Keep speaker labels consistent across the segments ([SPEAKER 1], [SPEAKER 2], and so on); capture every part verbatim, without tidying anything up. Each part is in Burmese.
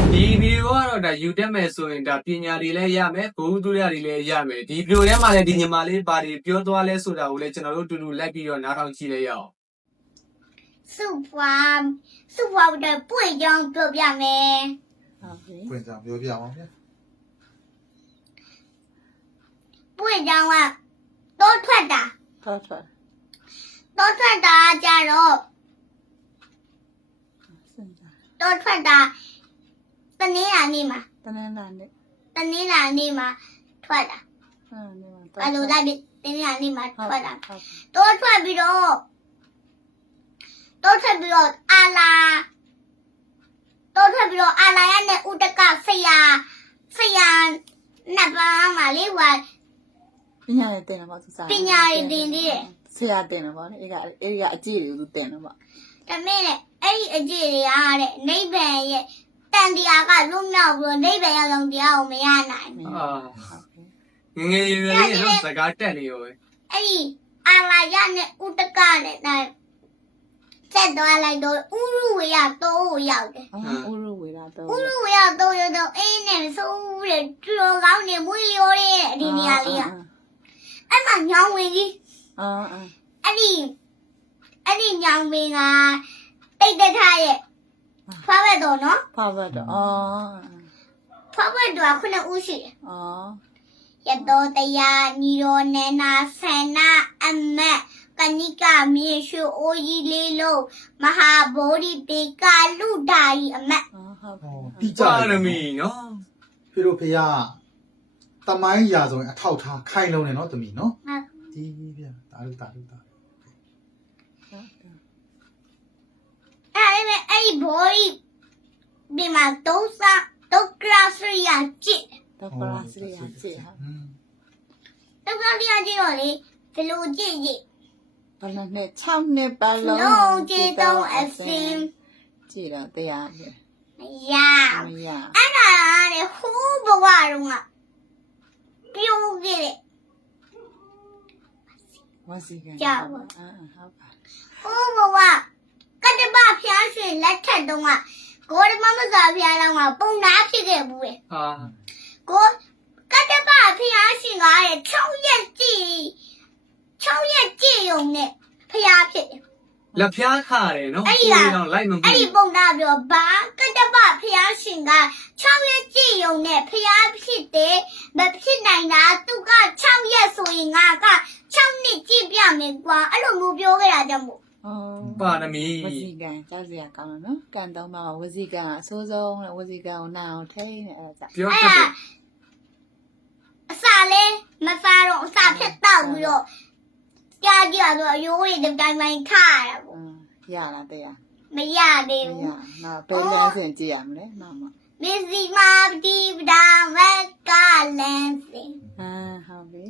[SPEAKER 1] ဒီဗီဒီယိုကတော့ဒါယူတက်မယ်ဆိုရင်ဒါပညာတွေလည်းရမယ်ဘုသူရတွေလည်းရမယ်ဒီဗီဒီယိုထဲမှာလည်းဒီညီမလေးဘာတွေပြောသွားလဲဆိုတာကိုလည်းကျွန်တော်တို့တူတူလိုက်ပြီးတော့နားထောင်ကြည့်လိုက်ရအောင်
[SPEAKER 2] စုဖွာစုဖွာတော့ပွင့်ကြောင်းပြောပြမယ်
[SPEAKER 3] ဟုတ်ပြီ
[SPEAKER 4] ပွင့်ကြောင်းပြောပြအောင်ဗျာ
[SPEAKER 2] ပွင့်ကြောင်းကတော့ထွက်တာ
[SPEAKER 3] တော့ထွက်
[SPEAKER 2] တော့ထွက်တာကြတော့တော့ထွက်တာတနင်္လာနေ့မှာ
[SPEAKER 3] တနင်္လာနေ့
[SPEAKER 2] တနင်္လာနေ့မှာထွက်တာ
[SPEAKER 3] ဟုတ်နေမှာ
[SPEAKER 2] အဲ့လိုလိုက်ပြီးတနင်္လာနေ့မှာထွက်တာတော့ထွက်ပြီးတော့တော့ထွက်ပြီးတော့အာလာတော့ထွက်ပြီးတော့အာလာရနဲ့ဥတကဆရာဆရာနှစ်ပါးမှာလေးဟို
[SPEAKER 3] ပညာရေးတင်တယ်ပေါ့သူစား
[SPEAKER 2] ပညာရေးတင်သေးတယ်
[SPEAKER 3] ဆရာတင်တယ်ပေါ့အဲ့ကအဲ့ကအကြည့်တွေသူတင်တယ်ပေါ့
[SPEAKER 2] ဒါမဲ့လေအဲ့ဒီအကြည့်တွေကတဲ့နိဗ္ဗာန်ရဲ့တန်တရားကလွတ်မြောက်ပြီးတော့နိဗ္ဗာန်ရောက်အောင်တရားကိုမရနိုင်ဘူး
[SPEAKER 1] အာငငယ်ရွယ်ရွယ်လေးနော်စကားတက်နေရောပဲ
[SPEAKER 2] အဲ့ဒီအာလာရနဲ့ဥတကနဲ့တိုင်ဆက်သွားလိုက်တော့ဥရုဝေယတော့ရောက်တယ်
[SPEAKER 3] ဥရုဝေယတော့
[SPEAKER 2] ဥရုဝေယတော့ရောက်တော့အင်းနဲ့ဆိုးတဲ့ကျော်ကောင်းနေမွေးလျော်တဲ့ဒီနေရာလေးကအဲ့မှာညောင်ဝင်ကြီး
[SPEAKER 3] အာ
[SPEAKER 2] အဲ့ဒီအဲ့ဒီညောင်ဝင်ကတိတ်တထရဲ့ဖွားဘက်တော့နော်
[SPEAKER 3] ဖွားဘက်တော့အော်
[SPEAKER 2] ဖွားဘက်တော့ခုနှစ်ဦးရှိတယ်
[SPEAKER 3] အော်
[SPEAKER 2] ရတော့တရားညီတော်နန္နာဆန္နာအမတ်ကဏိကမြေရွှေအိုးကြီးလေးလုံးမဟာဗောဓိပေကာလူဓာရီအမတ်
[SPEAKER 3] ဟုတ်ဟုတ်
[SPEAKER 4] ပြီးကြ
[SPEAKER 1] ရမီနော်
[SPEAKER 4] ဖေတို့ဖေကတမိုင်းရာဆိုရင်အထောက်ထားခိုင်လုံးနေနော်သမီးနော်
[SPEAKER 2] ဟုတ်
[SPEAKER 4] ဒီဗျာတာလူတာလူတာ
[SPEAKER 2] အဲ့မဲ့အဲ့ဒီဘော်ကြီးဒီမှာဒုစာဒုကရာစရိယာကြည့်
[SPEAKER 3] ဒုကရာစရိယာကြည့်ဟာ
[SPEAKER 2] ဒုကရာစရိယာကြည့်တော့လေဘယ်လိုကြည့်ကြည့်
[SPEAKER 3] ဘယ်နဲ့၆နှစ်ပတ်လုံး
[SPEAKER 2] လုံးကြည့်တော့အစင်
[SPEAKER 3] ကြည့်တော့တရားပဲ
[SPEAKER 2] မရမရအဲ့ဒါလေဟိုးဘဝတုန်းကပြုံးခဲ့တဲ့
[SPEAKER 3] ဝစီက
[SPEAKER 2] ကြောက်
[SPEAKER 3] ဟုတ်
[SPEAKER 2] ပါဟိုးဘဝကတ္တပဖျားရွှေလက်ထက်တုန်းကကိုရမမစာဖျားလောင်းကပုံနာဖြစ်ခဲ့ဘူးလေ
[SPEAKER 1] ဟာ
[SPEAKER 2] ကိုကတ္တပဖျားရှင်ကရဲ့၆ရက်ကြည့်၆ရက်ကြည့်ုံနဲ့ဖျားဖြစ်တယ်
[SPEAKER 1] လက်ဖျားခါတယ်နော်
[SPEAKER 2] အဲ့ဒီ
[SPEAKER 1] တော့လိုက်မဘူး
[SPEAKER 2] အဲ့ဒီပုံနာပြောဘာကတ္တပဖျားရှင်က၆ရက်ကြည့်ုံနဲ့ဖျားဖြစ်တယ်မဖြစ်နိုင်တာသူက၆ရက်ဆိုရင်ငါက၆နှစ်ကြည့်ပြမယ်ကွာအဲ့လိုမျိုးပြောခဲ့တာကြောင့်မို့
[SPEAKER 1] ပါရမီ
[SPEAKER 3] ဝစီကံကြောက်စရာကောင်းတယ်နော်ကံသုံးပါဝစီကံအဆိုးဆုံးလေဝစီကံကိုနာအောင်ထိနေအဲ့ဒါ
[SPEAKER 1] ကြောင့်ပြောတယ်
[SPEAKER 2] အစာလေးမစားတော့အစာဖြစ်တော့ပြီးတော့ကြားကြရတော့ရိုးရတဲ့တိုင်းတိုင်းခါရတာပေါ့
[SPEAKER 3] ရလားတရား
[SPEAKER 2] မရသေးဘူး
[SPEAKER 3] ရနော်ဘယ်လမ်းစဉ်ကြည့်ရမလဲနော်မ
[SPEAKER 2] မစ္စည်းမာဒီဗဒါဝက်ကလန်စင်
[SPEAKER 3] အာဟုတ်ပြီ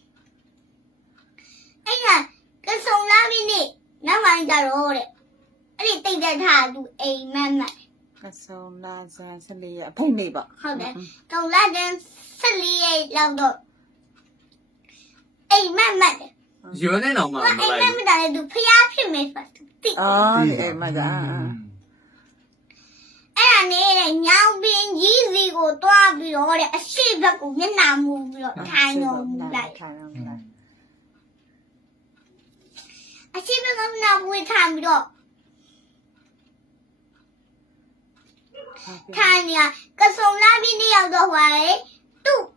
[SPEAKER 2] အဲ့ဒါကဆုံလာပြီနေနောက်ပိုင်းကြတော့တဲ့အဲ့ဒီတိတ်တက်ထားသူအိမ်မက်မက်
[SPEAKER 3] ကဆုံလာဇန်ဆလီအဖိတ်နေပေါ့
[SPEAKER 2] ဟုတ်တယ်တုံလာတဲ့ဆလီရဲ့လောက်တော့အိမ်မက်မက်တယ်
[SPEAKER 1] ရွေးနေတော့မှမ
[SPEAKER 2] လိုက်ဘူးအိမ်မက်မက်တယ်သူဖျားဖြစ်မယ်ဆိုတိ
[SPEAKER 3] အော်အိမ်မက်က
[SPEAKER 2] အဲ့ဒါနဲ့ညောင်ပင်ကြီးစီကိုတွားပြီးတော့တဲ့အရှိဘက်ကိုမျက်နှာမူပြီးတော့ထိုင်တော့လိုက်
[SPEAKER 3] ထိုင်တော့လိုက်
[SPEAKER 2] အရှိမကမနာဝေးထိုင်ပြီးတော့ထိုင်နေကဆုံလာပြီးနေရောက်တော့ဟွာလေသူ့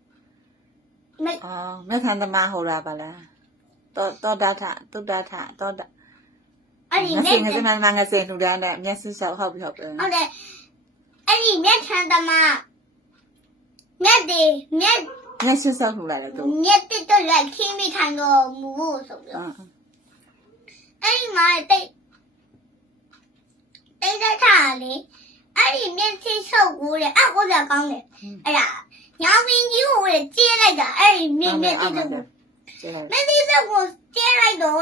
[SPEAKER 3] အော်မက်ဆန်သမားဟိုလာပါလားတော့တော့ဒထတုဒ္ဒထတော့
[SPEAKER 2] အဲ့ဒီ
[SPEAKER 3] မျက်စိငါငါစင်လူတန်းနဲ့မျက်စိဆောက်ဟုတ်ပြီဟုတ်ပြီ
[SPEAKER 2] ဟုတ်တယ်အဲ့ဒီမျက်ထန်သမားမျက်တွေမျက်
[SPEAKER 3] မျက်စိဆောက်လူလာတယ်သူ
[SPEAKER 2] မျက်တစ်တော့လိုက်ခင်းမိထိုင်တော့မူဖို့ဆိုပြီးတော့အဲ့ဒီမှာတိတ်တိတ်တဲ့ခါလေအဲ့ဒီမျက်စိဆုပ်ကိုတဲ့အောက်ကိုကြကောင်းတယ်အဲ့ဒါညောင်ပင်ကြီးကိုတဲ့ကျင်းလိုက်တာအဲ့ဒီမျက်မျက်တိဆုပ်ကိုမျက်စိဆုပ်ကိုကျင်းလိုက်တော့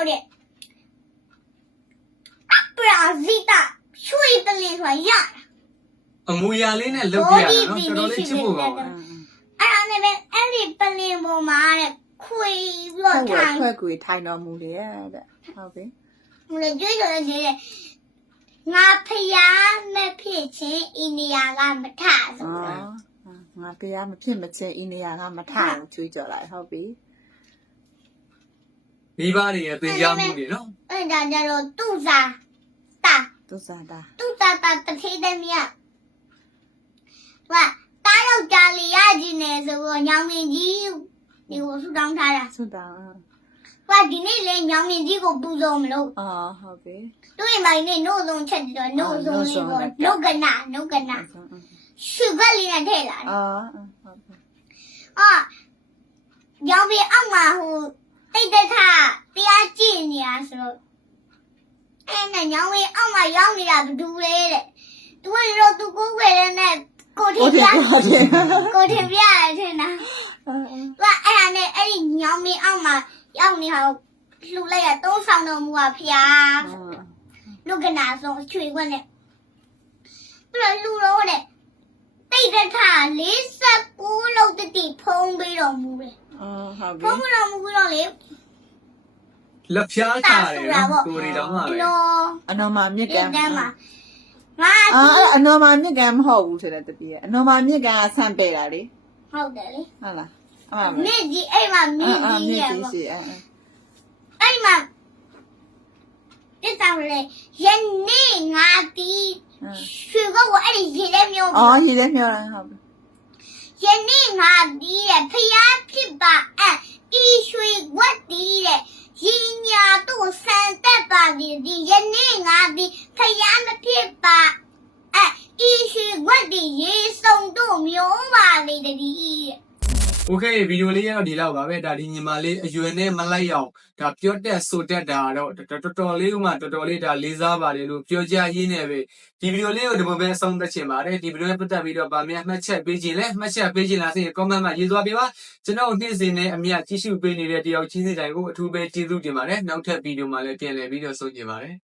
[SPEAKER 2] တဲ့အပရာဇီတာရွှေပလင်ဆိုရ
[SPEAKER 1] အမူအရာလေးနဲ့လုပ်ပြရနော်တော်တော်လေးချစ်ဖို့ကောင်းတယ်
[SPEAKER 2] အဲ့ဒါနဲ့ပဲအဲ့ဒီပလင်ပေါ်မှာတဲ့ခွေပြီးတော့ထိုင်
[SPEAKER 3] ခွေခွေထိုင်တော်မူလေတဲ့ဟုတ်ပြီ
[SPEAKER 2] မလဲကြွေးကြတယ်ငါဖျားမဖြစ်ချင်းအိန္ဒိယကမထဆို
[SPEAKER 3] อ๋อငါဖះမဖြစ်မချင်းအိန္ဒိယကမထဘူးကျွေးကြော်လိုက်ဟုတ်ပြီ
[SPEAKER 1] မိဘတွေရဲ့သင်ကြားမှုတွေနော်
[SPEAKER 2] အဲ့ဒါကြတော့သူ့စာတာ
[SPEAKER 3] သူစားတာ
[SPEAKER 2] သူ့စာတာတစ်သေးတည်းမြတ်ဟာတားယောက်ျားလေးရခြင်းနဲ့ဆိုတော့ညောင်မင်းကြီးဒီကိုဆူတောင်းထားတာ
[SPEAKER 3] ဆုတောင်း
[SPEAKER 2] ဟာဒီနေ့လေညောင်မင်းကြီးကိုပူဇော်မလို့
[SPEAKER 3] အော်ဟုတ်ပြီ
[SPEAKER 2] သူ့အိမ်မိုင်နဲ့နို့ဆုံးချက်ပြီးတော့နို့ဆုံးလေးပေါ့နှုတ်ကနာနှုတ်ကနာရှုပ်ကလေးနဲ့ထည့်လာတယ်
[SPEAKER 3] အော်ဟုတ်ပြီ
[SPEAKER 2] အာရောင်ပြီးအောက်မှာဟိုတိတ်တက်ခတရားကြည့်နေရဆိုတော့အဲ့နဲ့ညောင်ပြီးအောက်မှာရောက်နေတာဘယ်သူလဲတဲ့သူကတော့သူကိုယ်ွယ်တဲ့နဲ့ကိုထင်ပြကိုထင်ပြရတယ်ထင်တာသူကအဲ့ဒါနဲ့အဲ့ဒီညောင်ပြီးအောက်မှာရောက်နေတာလှူလိုက်ရသုံးဆောင်တော်မူပါဖျားလူကနာဆုံးချွေခွက်နဲ့ပြီးတော့လူတော့တဲ့တိတ်တက်ခလေးဆယ်ကိုလောက်တတိဖုံးပေးတော်မူတယ်
[SPEAKER 3] အော်ဟုတ်
[SPEAKER 2] ဖုံး
[SPEAKER 3] ပြီ
[SPEAKER 2] ပေးတော်မူပြီးတော့လေ
[SPEAKER 1] လက်ဖြားချတယ်နော်ကိုရီတောင်းပါပဲ
[SPEAKER 2] နော်
[SPEAKER 3] အနော်မာမြစ်က
[SPEAKER 2] ဒီ
[SPEAKER 3] ံ
[SPEAKER 2] တန်းမှာငါ
[SPEAKER 3] အာ
[SPEAKER 2] ဒီ
[SPEAKER 3] အနော်မာမြစ်ကံမဟုတ်ဘူးဆိုတဲ့တပည့်အနော်မာမြစ်ကံဆန့်ပဲ့တာလေ
[SPEAKER 2] ဟုတ်တယ်လေ
[SPEAKER 3] ဟုတ်လားအမှန်
[SPEAKER 2] မြစ်ကြီးအဲ့မှာမြစ်
[SPEAKER 3] အာ
[SPEAKER 2] ကြီး
[SPEAKER 3] မြစ်
[SPEAKER 2] ရဲ့
[SPEAKER 3] ကြီး
[SPEAKER 2] ပေါ့
[SPEAKER 3] ရှိအဲ
[SPEAKER 2] အဲ့မှာဒီဆောင်လေယနေ့ငါတီးရွှေကောကိုအဲ့ဒီရေထဲမျိုး
[SPEAKER 3] အော်ရည်လည်းမျောတယ်ဟုတ်ပြီ
[SPEAKER 2] ယနေ့ငါတီးတဲ့ဖျားဖြစ်ပါအဲ့ဤရွှေဝတ်တီးတဲ့ရင်ညာတို့ဆန်သက်ပါဒီဒီယနေ့ငါတီးဖျားမဖြစ်ပါအဲ့ဤရွှေဝတ်တီးရေစုံတို့မျိုးပါလေတည်း
[SPEAKER 1] โอเคဗီဒီယိုလေးရတော့ဒီလောက်ပါပဲဒါဒီညီမလေးအရွယ်နဲ့မလိုက်အောင်ဒါပြောတက်ဆိုတက်တာတော့တော်တော်လေးဥမာတော်တော်လေးဒါလေးစားပါတယ်လို့ပြောကြရင်းနဲ့ပဲဒီဗီဒီယိုလေးကိုဒီမှာပဲအဆုံးသတ်ချင်ပါတယ်ဒီဗီဒီယိုနဲ့ပတ်သက်ပြီးတော့ဗာမြန်မှတ်ချက်ပေးခြင်းလဲမှတ်ချက်ပေးခြင်းလားဆိုရင် comment မှာရေးသွားပေးပါကျွန်တော်နေ့စဉ်နဲ့အမြတ်ကြည့်ရှုပေးနေတဲ့တယောက်ချင်းစီတိုင်းကိုအထူးပဲကျေးဇူးတင်ပါတယ်နောက်ထပ်ဗီဒီယိုမှာလည်းပြန်လည်ပြီးတော့ဆုံးကျင်ပါတယ်